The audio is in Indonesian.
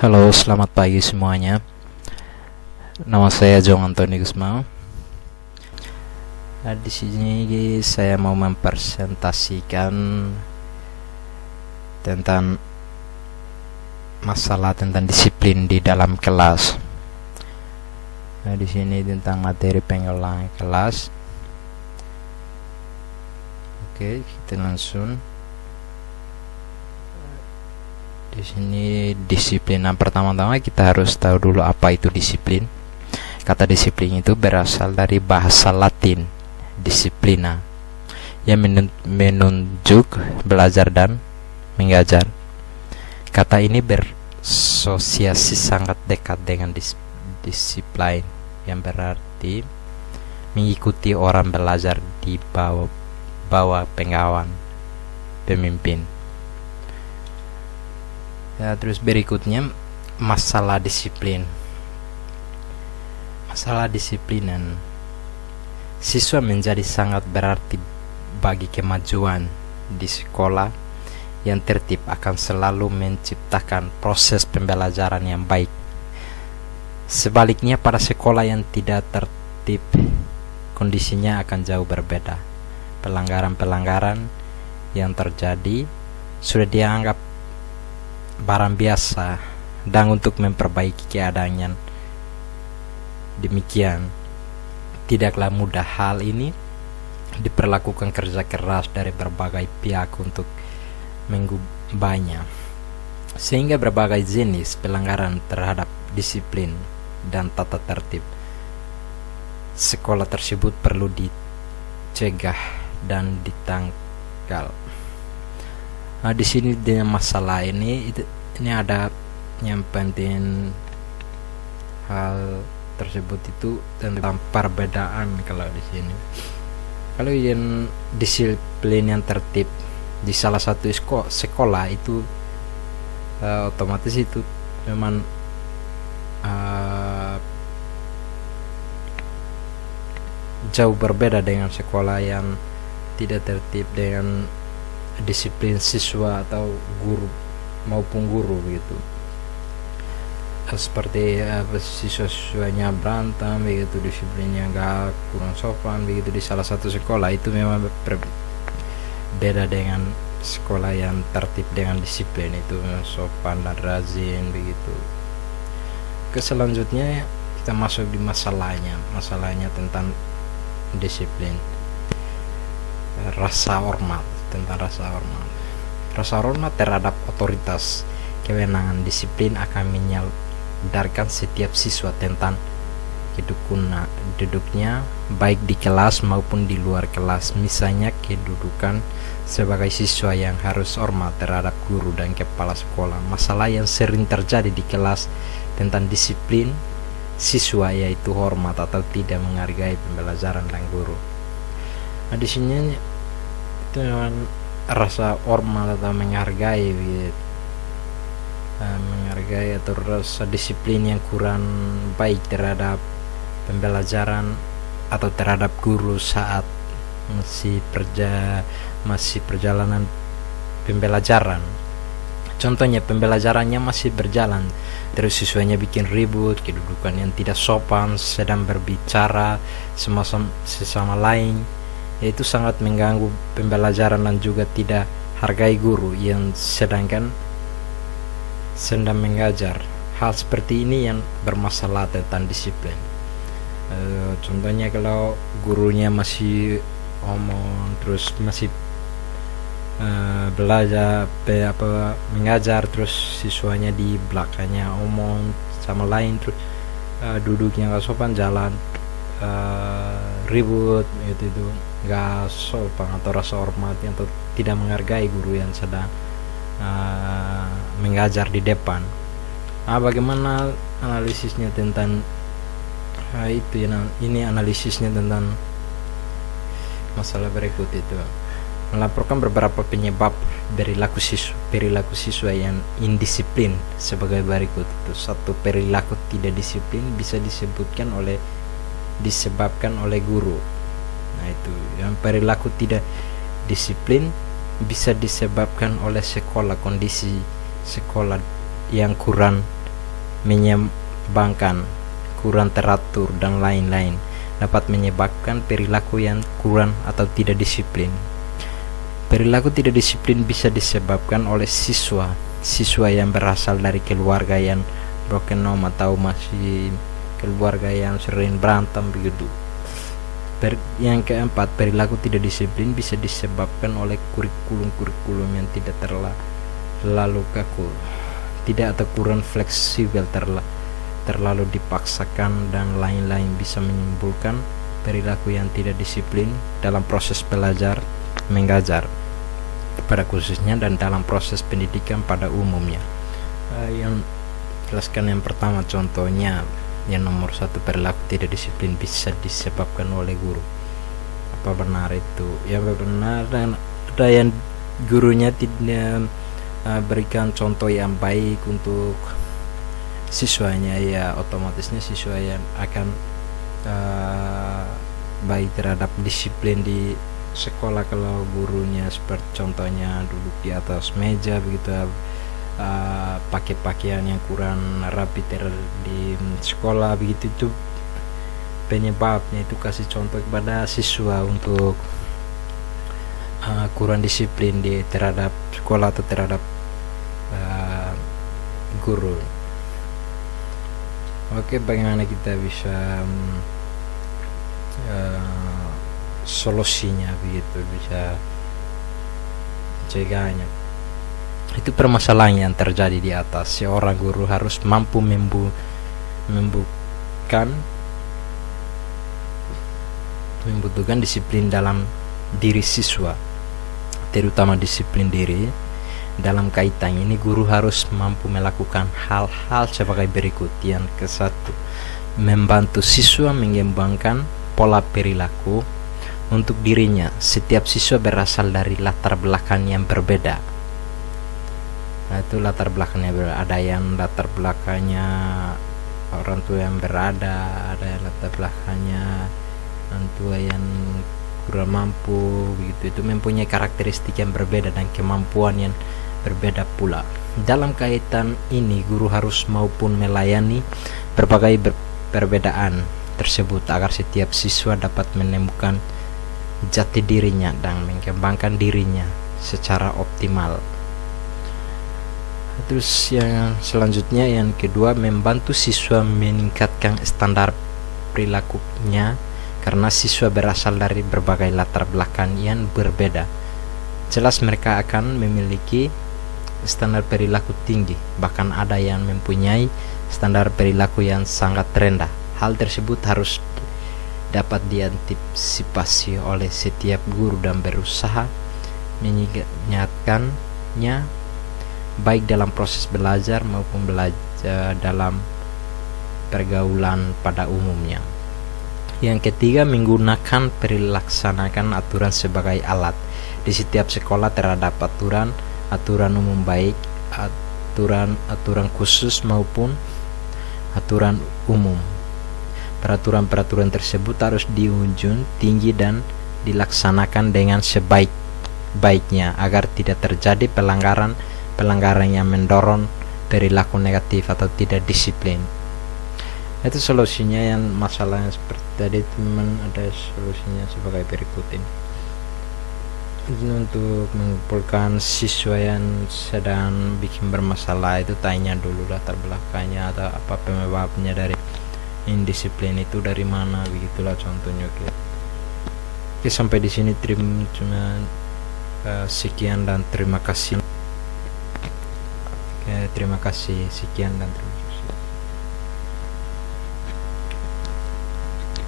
Halo, selamat pagi semuanya. Nama saya Jong Antoni Gusmao. Di sini saya mau mempresentasikan tentang masalah tentang disiplin di dalam kelas. Di sini tentang materi pengulangan kelas. Oke, kita langsung. Di sini disiplin. Nah, pertama-tama kita harus tahu dulu apa itu disiplin. Kata disiplin itu berasal dari bahasa Latin disciplina, yang menunjuk belajar dan mengajar. Kata ini bersosiasi sangat dekat dengan disiplin, yang berarti mengikuti orang belajar di bawah pengawan pemimpin. Ya, terus berikutnya masalah disiplin. Masalah disiplinan. Siswa menjadi sangat berarti bagi kemajuan di sekolah. Yang tertib akan selalu menciptakan proses pembelajaran yang baik. Sebaliknya pada sekolah yang tidak tertib, kondisinya akan jauh berbeda. Pelanggaran-pelanggaran yang terjadi sudah dianggap barang biasa, dan untuk memperbaiki keadaan yang demikian tidaklah mudah. Hal ini diperlakukan kerja keras dari berbagai pihak untuk mengubahnya, sehingga berbagai jenis pelanggaran terhadap disiplin dan tata tertib sekolah tersebut perlu dicegah dan ditangkal. Nah, di sini dengan masalah ini ada yang penting. Hal tersebut itu tentang perbedaan. Kalau di sini, kalau yang disiplin yang tertib di salah satu sekolah itu otomatis itu memang jauh berbeda dengan sekolah yang tidak tertib dengan disiplin siswa atau guru maupun guru gitu. Seperti siswa-siswanya berantem begitu, disiplinnya gak kurang sopan begitu di salah satu sekolah, itu memang beda dengan sekolah yang tertib dengan disiplin, itu sopan dan rajin begitu. Selanjutnya kita masuk di masalahnya tentang disiplin. Rasa hormat terhadap otoritas kewenangan. Disiplin akan menyadarkan setiap siswa tentang duduknya baik di kelas maupun di luar kelas. Misalnya kedudukan sebagai siswa yang harus hormat terhadap guru dan kepala sekolah. Masalah yang sering terjadi di kelas tentang disiplin siswa yaitu hormat atau tidak menghargai pembelajaran dan guru. Nah, di sini itu memang rasa hormat atau menghargai atau rasa disiplin yang kurang baik terhadap pembelajaran atau terhadap guru saat masih perjalanan pembelajaran. Contohnya pembelajarannya masih berjalan, terus siswanya bikin ribut, kedudukan yang tidak sopan, sedang berbicara sesama lain, yaitu sangat mengganggu pembelajaran dan juga tidak hargai guru yang sedang mengajar. Hal seperti ini yang bermasalah tentang disiplin. Contohnya kalau gurunya masih omong, terus masih belajar mengajar, terus siswanya di belakangnya omong sama lain, terus duduknya gak sopan, jalan ribut itu gak sopan, atau rasa hormat atau tidak menghargai guru yang sedang mengajar di depan. Bagaimana analisisnya tentang itu ya? Ini analisisnya tentang masalah berikut itu. Melaporkan beberapa penyebab perilaku siswa yang indisiplin sebagai berikut itu. 1. Perilaku tidak disiplin bisa disebabkan oleh guru. Nah, itu yang perilaku tidak disiplin bisa disebabkan oleh sekolah, kondisi sekolah yang kurang menyimbangkan, kurang teratur, dan lain-lain dapat menyebabkan perilaku yang kurang atau tidak disiplin. Perilaku tidak disiplin bisa disebabkan oleh siswa yang berasal dari keluarga yang broken home atau masih keluarga yang sering berantem begitu. Yang keempat, perilaku tidak disiplin bisa disebabkan oleh kurikulum yang tidak terlalu kaku, tidak atau kurang fleksibel, terlalu dipaksakan, dan lain-lain bisa menimbulkan perilaku yang tidak disiplin dalam proses belajar mengajar pada khususnya dan dalam proses pendidikan pada umumnya. Yang jelaskan yang pertama contohnya, yang nomor 1, perilaku tidak disiplin bisa disebabkan oleh guru. Apa benar itu? Yang benar, dan ada yang gurunya tidak berikan contoh yang baik untuk siswanya, ya otomatisnya siswa yang akan baik terhadap disiplin di sekolah. Kalau gurunya seperti contohnya duduk di atas meja begitu, pakai pakaian yang kurang rapi di sekolah begitu, itu penyebabnya itu kasih contoh kepada siswa untuk kurang disiplin terhadap sekolah atau terhadap guru. Oke, bagaimana kita bisa solusinya begitu, bisa cegahnya? Itu permasalahan yang terjadi di atas. Seorang guru harus mampu membutuhkan disiplin dalam diri siswa, terutama disiplin diri. Dalam kaitan ini, guru harus mampu melakukan hal-hal sebagai berikut. Yang ke-1, membantu siswa mengembangkan pola perilaku untuk dirinya. Setiap siswa berasal dari latar belakang yang berbeda. Nah, itu latar belakangnya berbeda. Ada yang latar belakangnya orang tua yang berada, ada yang latar belakangnya orang tua yang kurang mampu begitu. Itu mempunyai karakteristik yang berbeda dan kemampuan yang berbeda pula. Dalam kaitan ini, guru harus maupun melayani berbagai perbedaan tersebut agar setiap siswa dapat menemukan jati dirinya dan mengembangkan dirinya secara optimal. Terus yang selanjutnya, yang kedua, membantu siswa meningkatkan standar perilakunya karena siswa berasal dari berbagai latar belakang yang berbeda. Jelas mereka akan memiliki standar perilaku tinggi, bahkan ada yang mempunyai standar perilaku yang sangat rendah. Hal tersebut harus dapat diantisipasi oleh setiap guru dan berusaha mengingatkannya baik dalam proses belajar maupun belajar dalam pergaulan pada umumnya. Yang ketiga, menggunakan perilaksanakan aturan sebagai alat. Di setiap sekolah terhadap aturan umum, baik aturan khusus maupun aturan umum. Peraturan-peraturan tersebut harus dijunjung tinggi dan dilaksanakan dengan sebaik-baiknya agar tidak terjadi pelanggaran yang mendorong perilaku negatif atau tidak disiplin. Itu solusinya. Yang masalah yang seperti tadi, teman, ada solusinya sebagai berikut ini. Untuk mengumpulkan siswa yang sedang bikin bermasalah, itu tanya dulu latar belakangnya atau apa penyebabnya dari indisiplin itu dari mana, begitulah contohnya. Oke, sampai di sini sekian dan terima kasih. Terima kasih, sekian dan terima kasih.